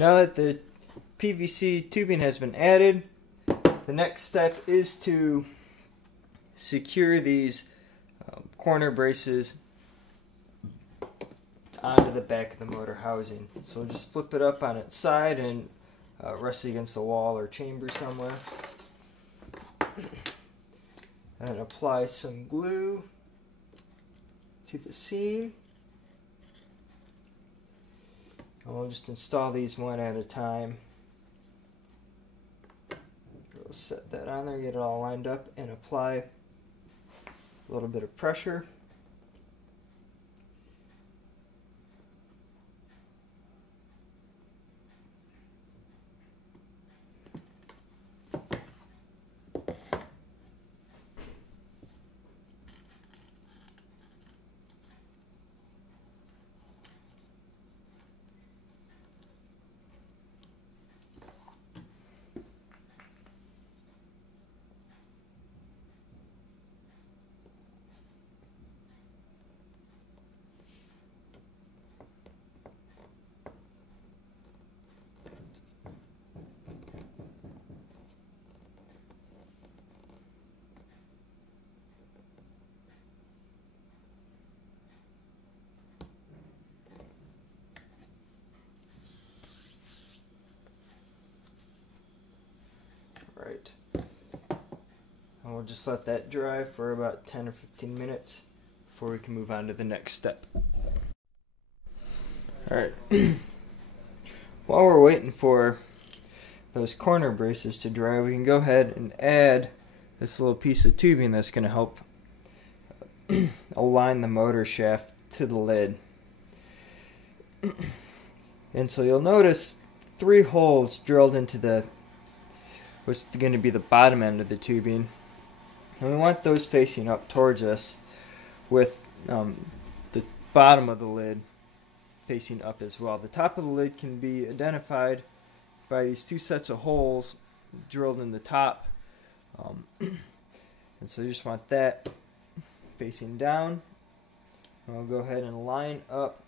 Now that the PVC tubing has been added, the next step is to secure these corner braces onto the back of the motor housing. So we'll just flip it up on its side and rest it against the wall or chamber somewhere. And apply some glue to the seam. And we'll just install these one at a time. We'll set that on there, get it all lined up, and apply a little bit of pressure. Right. And we'll just let that dry for about 10 or 15 minutes before we can move on to the next step. Alright. While we're waiting for those corner braces to dry, we can go ahead and add this little piece of tubing that's going to help align the motor shaft to the lid. And so you'll notice 3 holes drilled into what's going to be the bottom end of the tubing, and we want those facing up towards us, with the bottom of the lid facing up as well. The top of the lid can be identified by these 2 sets of holes drilled in the top, and so you just want that facing down. And we'll go ahead and line up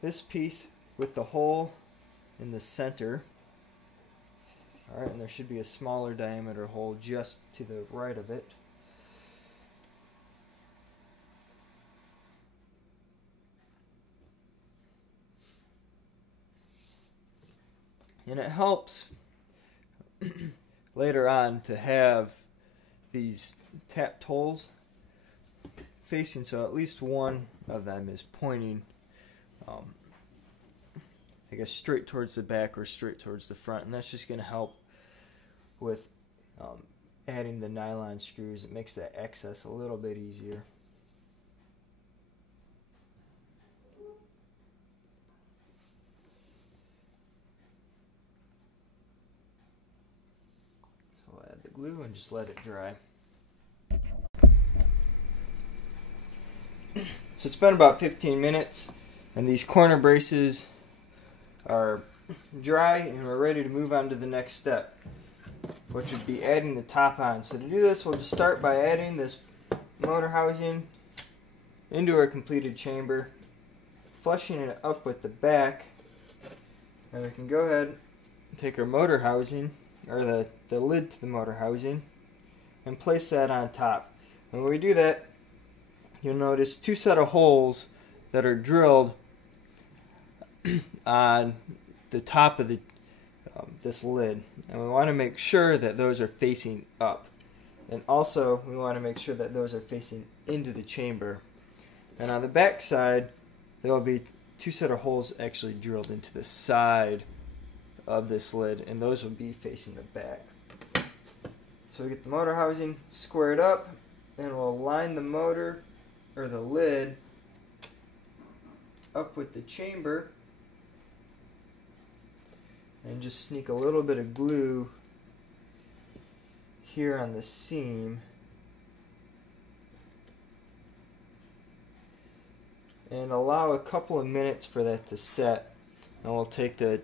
this piece with the hole in the center. Alright, and there should be a smaller diameter hole just to the right of it. And it helps later on to have these tapped holes facing, so at least one of them is pointing I guess straight towards the back or straight towards the front, and that's just going to help with adding the nylon screws. It makes that access a little bit easier. So we'll add the glue and just let it dry. So it's been about 15 minutes, and these corner braces are dry, and we're ready to move on to the next step, which would be adding the top on. So to do this, we'll just start by adding this motor housing into our completed chamber, flushing it up with the back, and we can go ahead and take our motor housing, or the lid to the motor housing, and place that on top. And when we do that, you'll notice 2 sets of holes that are drilled on the top of this lid, and we want to make sure that those are facing up, and also we want to make sure that those are facing into the chamber. And on the back side, there will be 2 sets of holes actually drilled into the side of this lid, and those will be facing the back. So we get the motor housing squared up, and we'll line the motor or the lid up with the chamber, and just sneak a little bit of glue here on the seam, and allow a couple of minutes for that to set, and we'll take the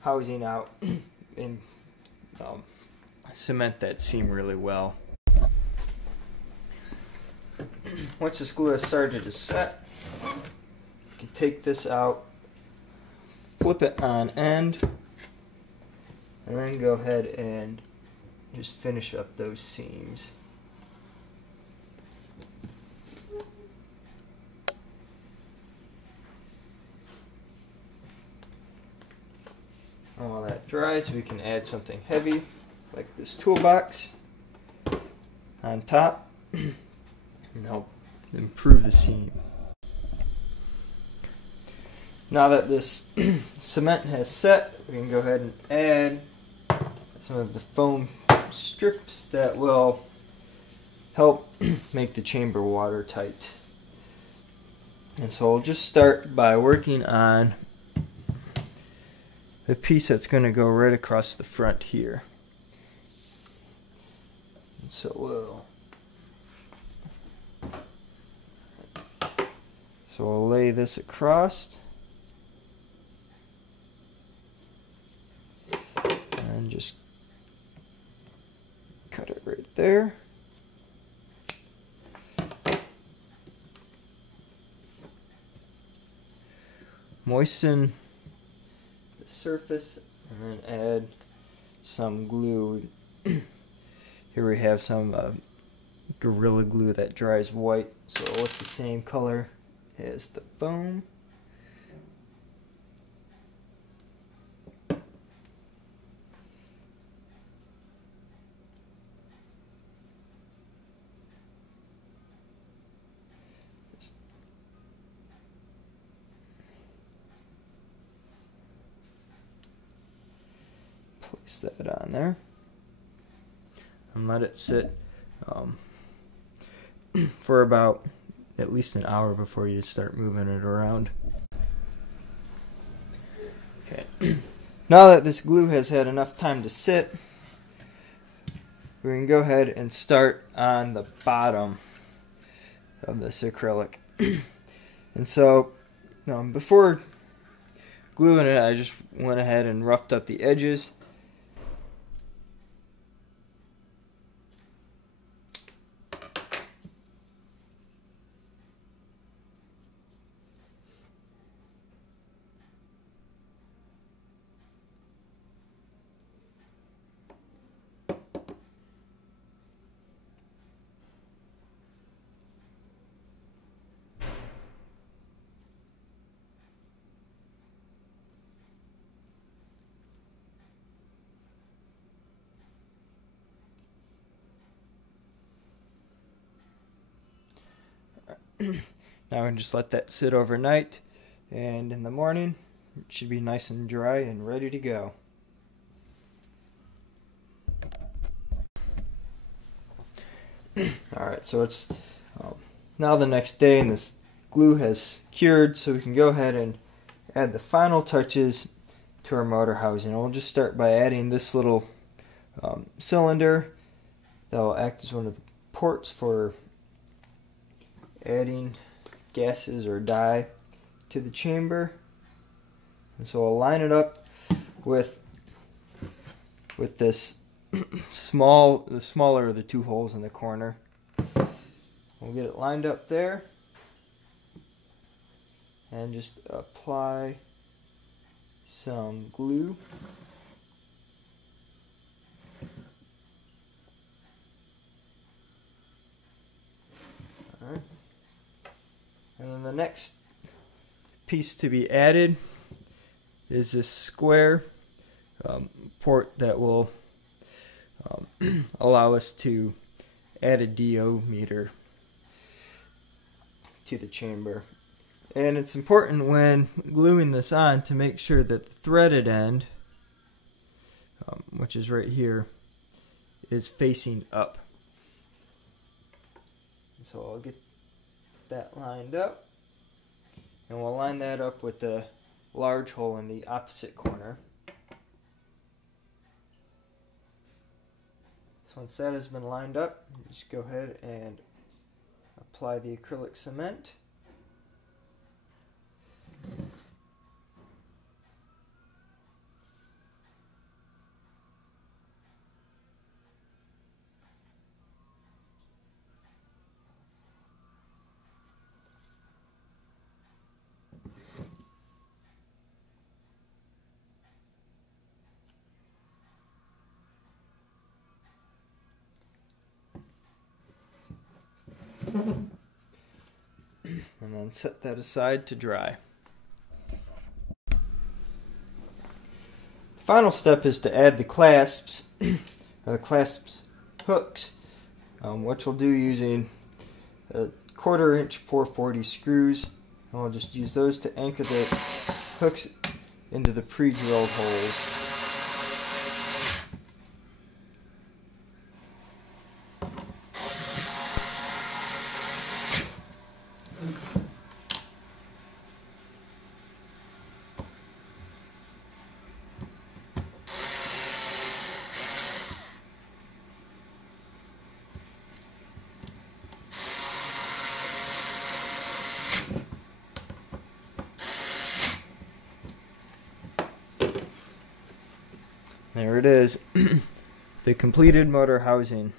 housing out and cement that seam really well. Once this glue has started to set, you can take this out, flip it on end, and then go ahead and just finish up those seams. And while that dries, we can add something heavy like this toolbox on top and help improve the seam. Now that this cement has set, we can go ahead and add some of the foam strips that will help make the chamber watertight. And so we'll just start by working on the piece that's going to go right across the front here. And so we'll lay this across and just cut it right there. Moisten the surface and then add some glue. Here we have some Gorilla Glue that dries white, so it'll look the same color as the foam. Place that on there and let it sit for about at least an hour before you start moving it around. Okay, now that this glue has had enough time to sit, we can go ahead and start on the bottom of this acrylic. And so before gluing it, I just went ahead and roughed up the edges. Now we can just let that sit overnight, and in the morning it should be nice and dry and ready to go. Alright, so it's now the next day and this glue has cured, so we can go ahead and add the final touches to our motor housing. And we'll just start by adding this little cylinder that will act as one of the ports for adding gases or dye to the chamber. And so I'll line it up with this the smaller of the two holes in the corner. We'll get it lined up there and just apply some glue. Alright. And then the next piece to be added is this square port that will allow us to add a DO meter to the chamber. And it's important when gluing this on to make sure that the threaded end, which is right here, is facing up. And so I'll get that lined up, and we'll line that up with the large hole in the opposite corner. So once that has been lined up, just go ahead and apply the acrylic cement. And then set that aside to dry. The final step is to add the clasps, or the clasp hooks, which we'll do using 1/4 inch 440 screws. And we'll just use those to anchor the hooks into the pre-drilled holes. There it is, the completed motor housing.